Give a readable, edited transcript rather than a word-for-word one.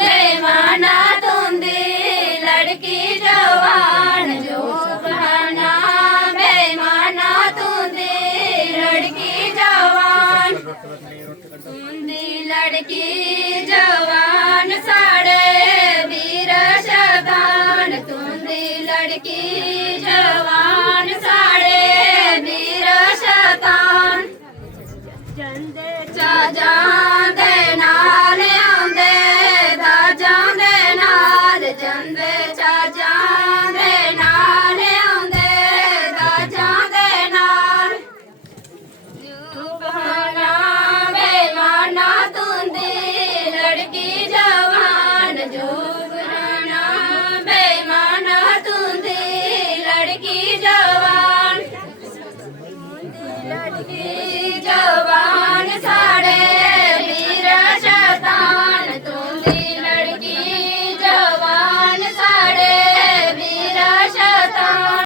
बेईमाना तुंदी लड़की जवान जो बहाना बेईमाना तुंदी लड़की जवान तुंदी लड़की जवान साड़े वीर शैतान तुंदी लड़की जवान साड़े वीर शैतान चाजां दे नाल आंदे दाजां दे नाल जंदे चाजां दे नाल आंदे दाजां दे नाल बहाना बेईमाना तुंदी लड़की